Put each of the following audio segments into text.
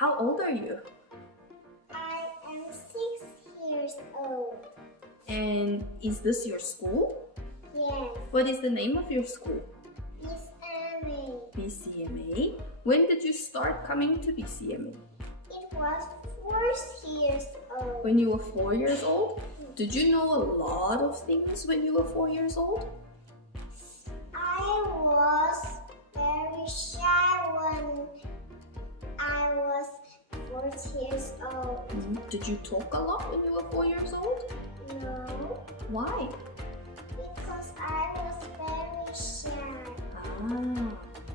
How old are you? I am 6 years old. And is this your school? Yes. What is the name of your school? BCMA. BCMA. When did you start coming to BCMA? It was 4 years old. When you were 4 years old? Did you know a lot of things when you were 4 years old? I was very shy when I was 4 years old. Did you talk a lot when you were 4 years old? No, Why? because I was very shy. Ah.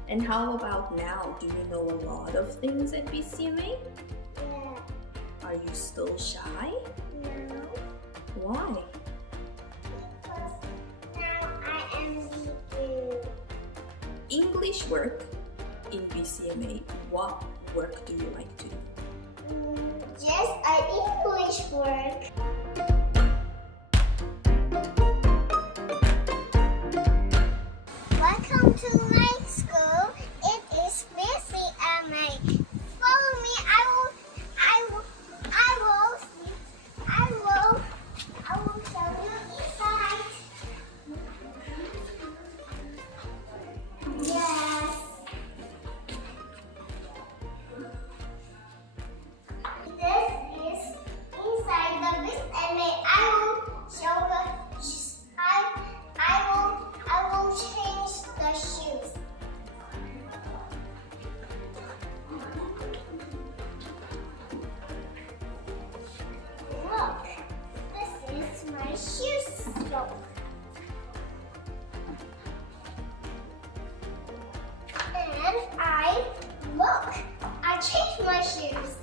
And how about now? Do you know a lot of things at BCMA? Yeah. Are you still shy? No, Why? because now I am with you. English work in BCMA. What work do you like to do? Just an English word. Welcome to my school. It is BCMA. Follow me. I will show you inside. Yes. This is inside the BCMA. I will change the shoes. Look, this is my shoe stroke. And I changed my shoes.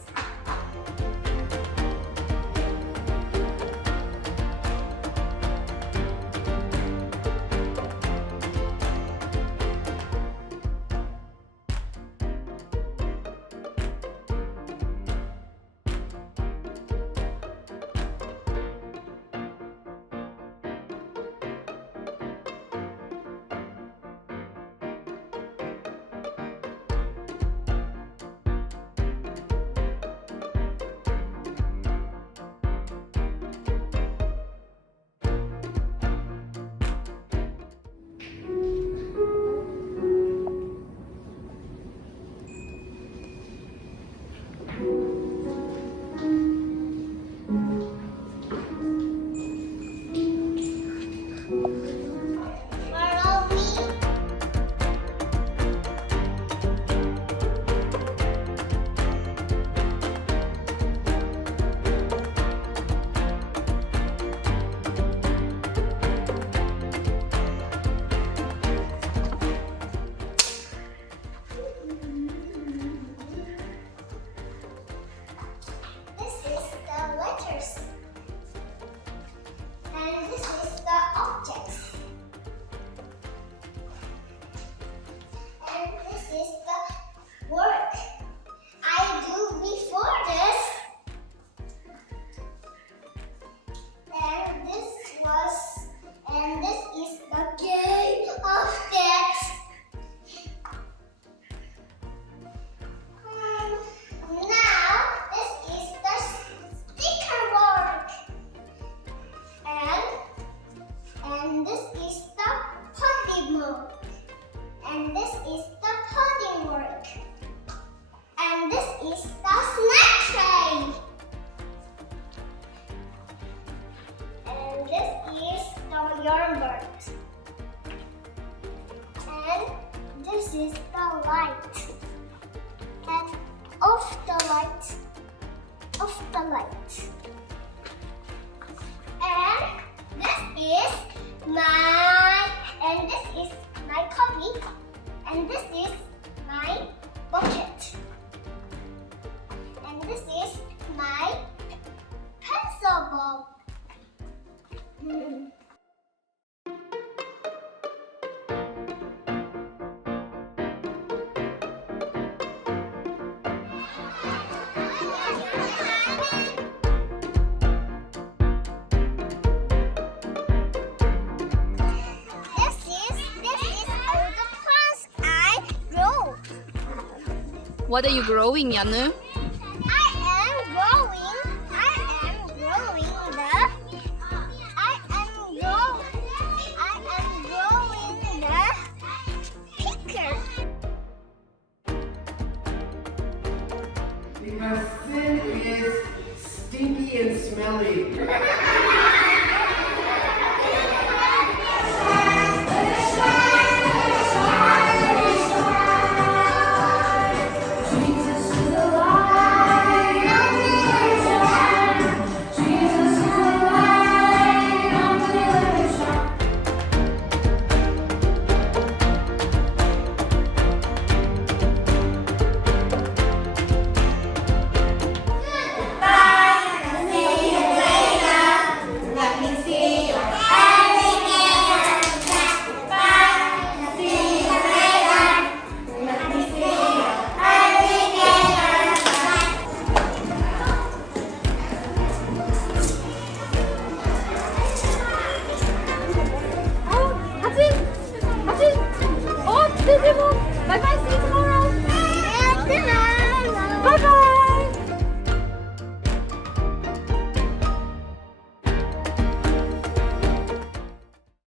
Follow me. This is the letters. And this is the objects. And this is the work I do before this. And this is the game of that. Now this is the sticker work. And this is the potty work. And this is the potty work. And this is the snack tray. And this is the yarn board. And this is the light. And off the light. Off the light. And this is my copy. And this is my bucket. And this is my pencil box. What are you growing, Yanu? me.